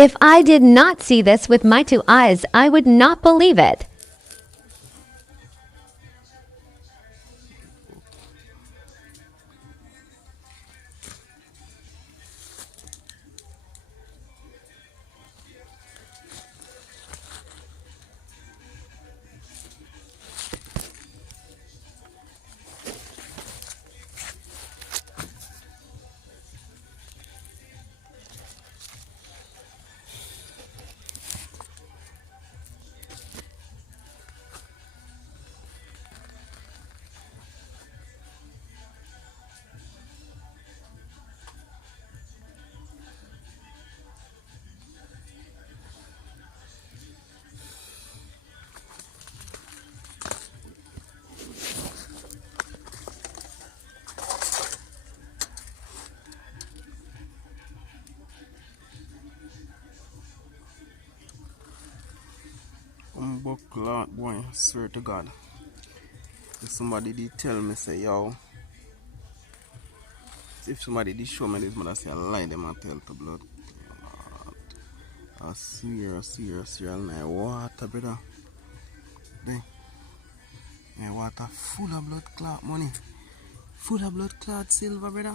If I did not see this with my two eyes, I would not believe it. Buckler, boy, swear to God. If somebody did tell me, say, yo, if somebody did show me this, man, I say, I lie them and tell to blood. I swear, and water, brother. They, water full of blood clot money. Full of blood clot silver, brother.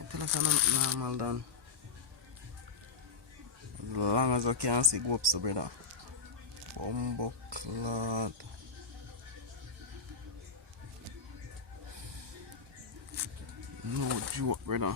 I tell us I'm normal done. As long as I can see, go up, so, brother. Bumbo clot. No joke, brother.